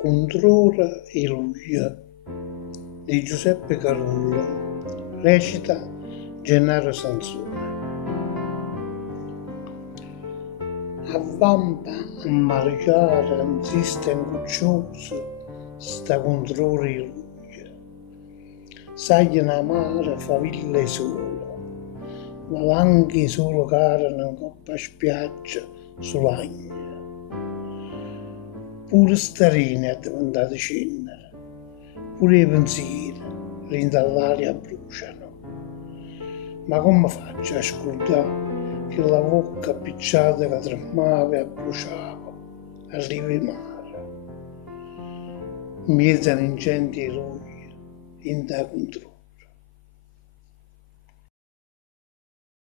Controra e Luglio di Giuseppe Carullo, recita Gennaro Sansone. Avvampa a marciare, insiste in cuccioso, sta controra e Luglio. Sagliano amare faville solo, ma anche solo carano in coppa spiaggia sull'agna. Pure starine è diventata cenere, pure i pensieri rindall'aria bruciano. Ma come faccio a scrutare che la bocca appicciata che tremava e bruciava arriva in mare? Mietano incendi e luglio in da controllo.